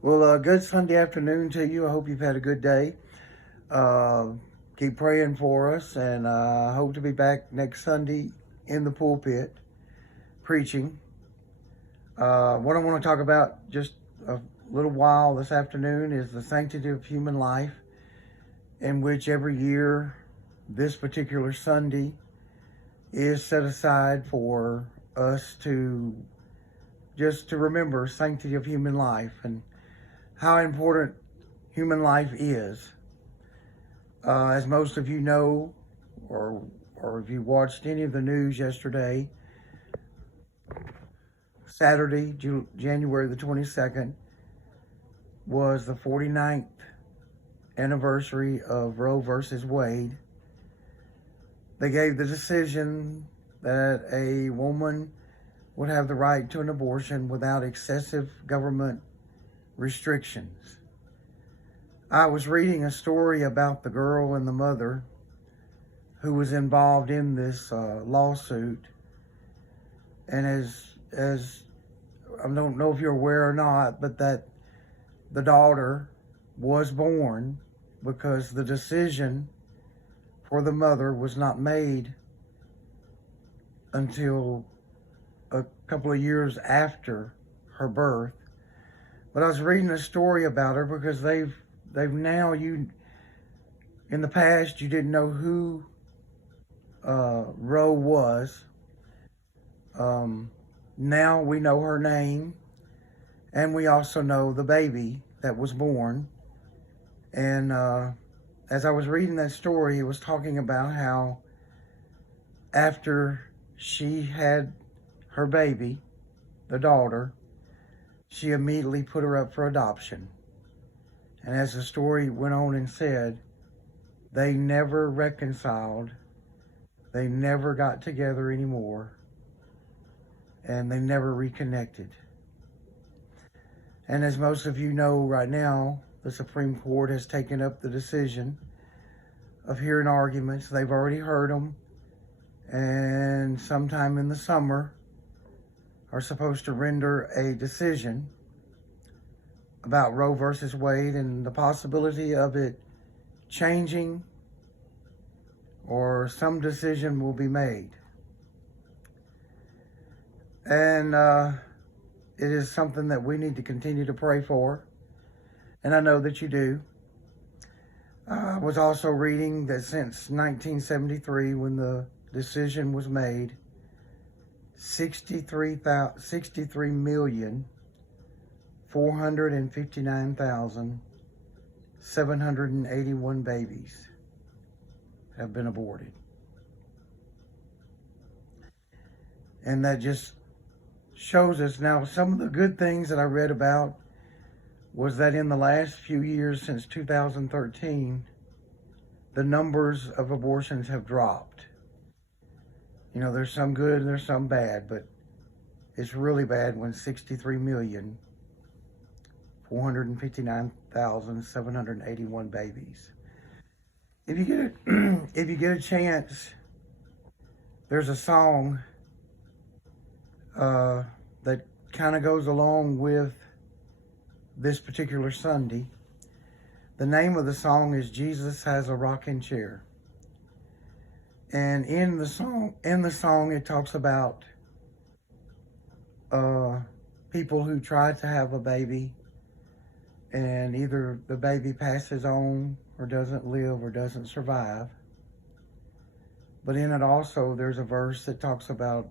Well, good Sunday afternoon to you. I hope you've had a good day. Uh, Keep praying for us, and I hope to be back next Sunday in the pulpit preaching. What I want to talk about just a little while this afternoon is the sanctity of human life, in which every year this particular Sunday is set aside for us to just to remember sanctity of human life and how important human life is. As most of you know, or or if you watched any of the news yesterday, Saturday, January the 22nd, was the 49th anniversary of Roe versus Wade. They gave the decision that a woman would have the right to an abortion without excessive government restrictions. I was reading a story about the girl and the mother who was involved in this lawsuit, and as I don't know if you're aware or not, but that the daughter was born because the decision for the mother was not made until a couple of years after her birth. But I was reading a story about her because they've now, you in the past you didn't know who Roe was. Now we know her name, and we also know the baby that was born. And as I was reading that story, it was talking about how after she had her baby, the daughter, she immediately put her up for adoption. And as the story went on and said, they never reconciled, they never got together anymore, and they never reconnected. And as most of you know right now, the Supreme Court has taken up the decision of hearing arguments. They've already heard them, and sometime in the summer are supposed to render a decision about Roe versus Wade and the possibility of it changing, or some decision will be made. And it is something that we need to continue to pray for, and I know that you do. I was also reading that since 1973, when the decision was made, 63,459,781 babies have been aborted. And that just shows us. Now, some of the good things that I read about was that in the last few years, since 2013, the numbers of abortions have dropped. You know, there's some good and there's some bad, but it's really bad when 63,459,781 babies. If you get if you get a chance, there's a song that kind of goes along with this particular Sunday. The name of the song is "Jesus Has a Rocking Chair," and in the song, it talks about people who try to have a baby, and either the baby passes on, or doesn't live, or doesn't survive. But in it also, there's a verse that talks about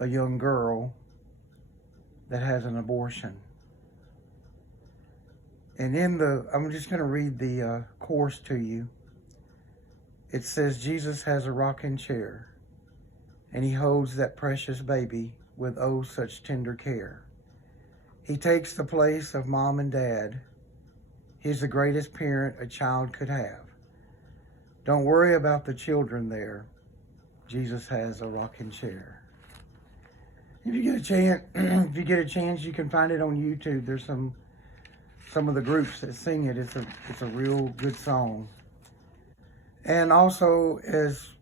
a young girl that has an abortion. And I'm just going to read the chorus to you. It says, "Jesus has a rocking chair, and he holds that precious baby with oh such tender care. He takes the place of mom and dad. He's the greatest parent a child could have. Don't worry about the children there. Jesus has a rocking chair." If you get a chance, you can find it on YouTube. There's some of the groups that sing it. It's a real good song. And also, as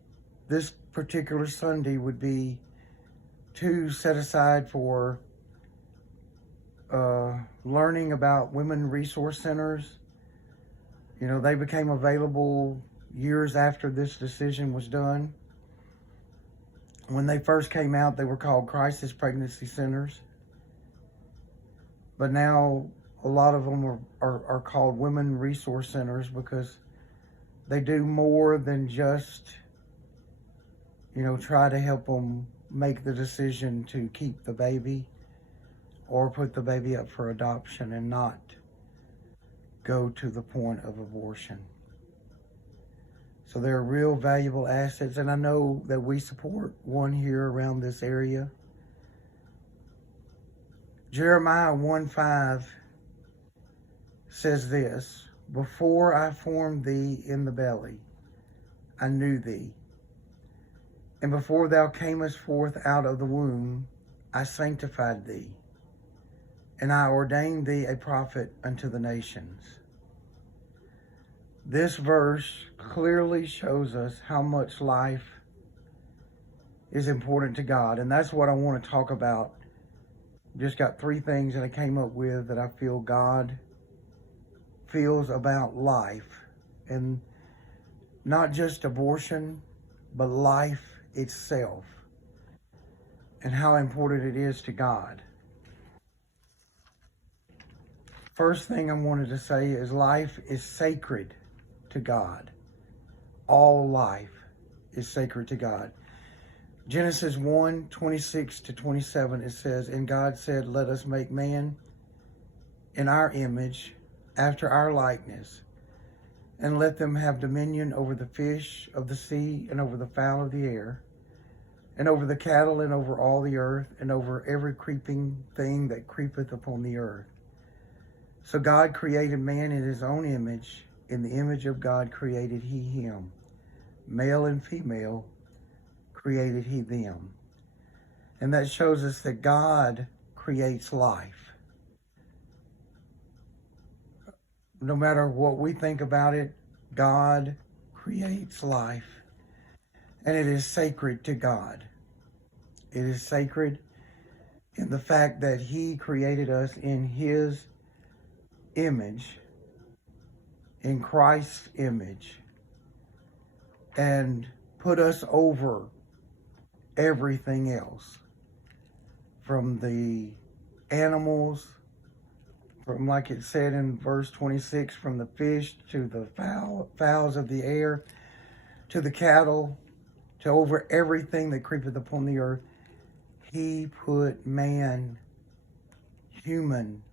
this particular Sunday would be to set aside for learning about women resource centers. You know, they became available years after this decision was done. When they first came out, they were called crisis pregnancy centers. But now a lot of them are called women resource centers because they do more than just, you know, try to help them make the decision to keep the baby or put the baby up for adoption and not go to the point of abortion. So they're real valuable assets, and I know that we support one here around this area. Jeremiah 1:5 says this, "Before I formed thee in the belly, I knew thee. And before thou camest forth out of the womb, I sanctified thee. And I ordained thee a prophet unto the nations." This verse clearly shows us how much life is important to God. And that's what I want to talk about. Just got 3 things that I came up with that I feel God feels about life. And not just abortion, but life itself. And how important it is to God. First thing I wanted to say is life is sacred to God. All life is sacred to God. Genesis 1:26-27, it says, "And God said, Let us make man in our image, after our likeness, and let them have dominion over the fish of the sea, and over the fowl of the air, and over the cattle, and over all the earth, and over every creeping thing that creepeth upon the earth." So God created man in his own image. In the image of God created he him. Male and female created he them. And that shows us that God creates life. No matter what we think about it, God creates life. And it is sacred to God. It is sacred in the fact that he created us in his image, in Christ's image, and put us over everything else, from the animals, from, like it said in verse 26, from the fish to the fowls of the air, to the cattle, to over everything that creepeth upon the earth. He put man, human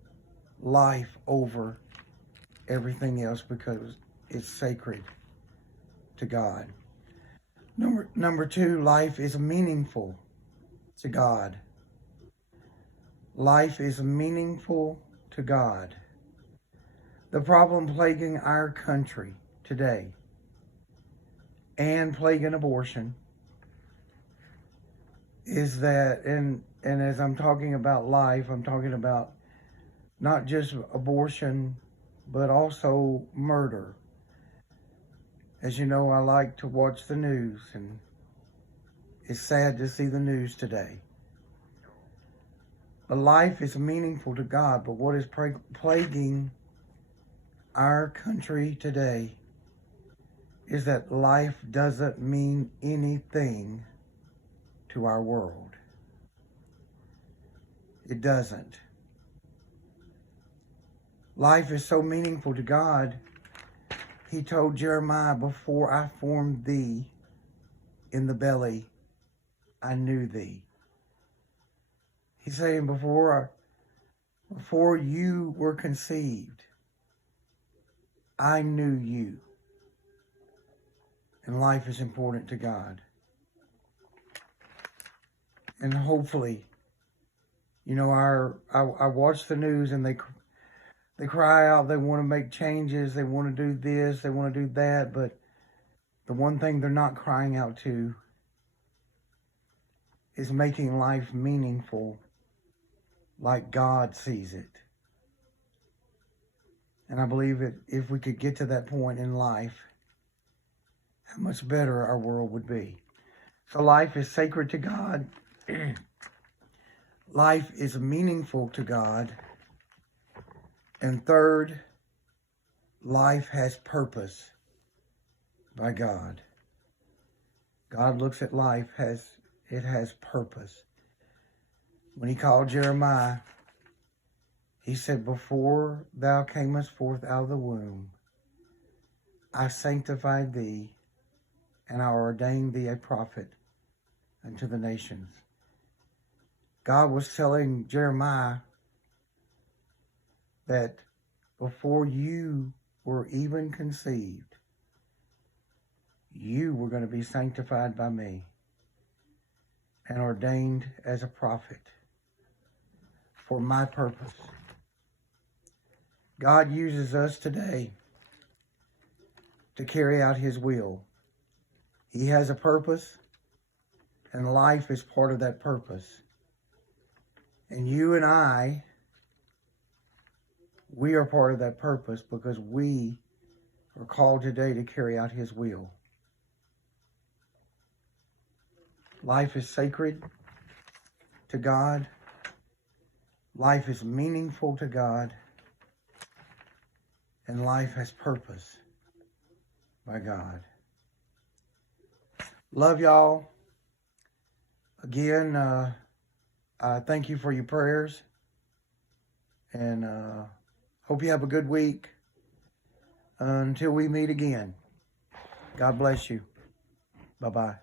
life, over everything else because it's sacred to God. Number 2, life is meaningful to God. Life is meaningful to God. The problem plaguing our country today and plaguing abortion is that, and as I'm talking about life, I'm talking about not just abortion, but also murder. As you know, I like to watch the news, and it's sad to see the news today. But life is meaningful to God, but what is plaguing our country today is that life doesn't mean anything to our world. It doesn't. Life is so meaningful to God. He told Jeremiah, "Before I formed thee in the belly, I knew thee." He's saying before you were conceived, I knew you. And life is important to God. And hopefully, you know, I watch the news and they cry out, they want to make changes, they want to do this, they want to do that, but the one thing they're not crying out to is making life meaningful like God sees it. And I believe that if we could get to that point in life, how much better our world would be. So life is sacred to God. Life is meaningful to God. And third, life has purpose by God. God looks at life as it has purpose. When he called Jeremiah, he said, before thou camest forth out of the womb, I sanctified thee, and I ordained thee a prophet unto the nations. God was telling Jeremiah that before you were even conceived, you were going to be sanctified by me and ordained as a prophet for my purpose. God uses us today to carry out his will. He has a purpose, and life is part of that purpose. And you and I, we are part of that purpose because we are called today to carry out his will. Life is sacred to God. Life is meaningful to God. And life has purpose by God. Love y'all. Again, I thank you for your prayers. And hope you have a good week. Until we meet again. God bless you. Bye-bye.